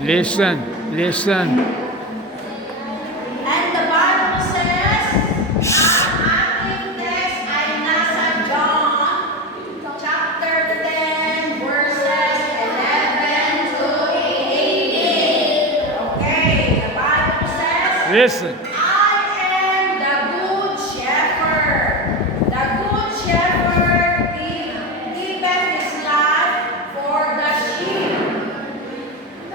Listen, listen. And the Bible says, ang ating text ay nasa John chapter 10 verses 11 to 18. Okay, the Bible says, Listen. I am the good shepherd. The good shepherd giveth his life for the sheep.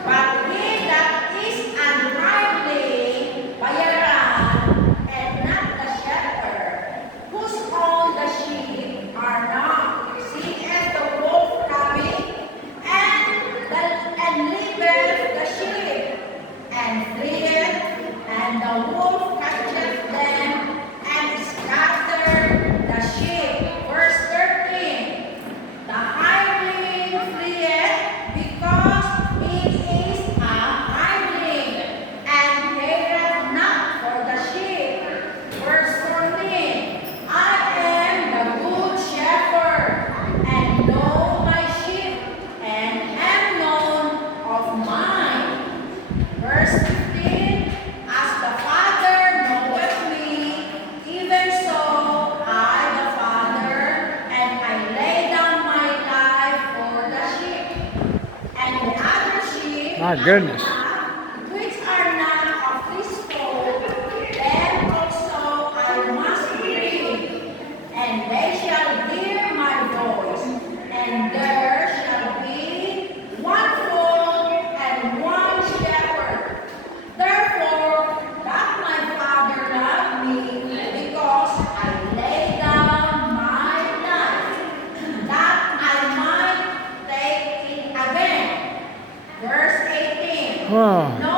But he that is uprightly bayaran, and not the shepherd, whose own the sheep are not, seeth the wolf coming, and leaveth the sheep, and fleeth, and the wolf catcheth them, and scattereth the sheep. Verse 13. The hireling fleeth because it is a hireling, and careth not for the sheep. Verse 14. I am the good shepherd, and know my sheep, and am known of mine. Verse 15. As the Father knoweth me, even so I the Father, and I lay down my life for the sheep. And the other sheep, My goodness. which are not of this fold, them also I must bring, and they shall hear my voice, and there shall be one fold and one shepherd. Therefore, doth my Father love me, because I lay down my life, that I might take it again. Verse 18. Oh. No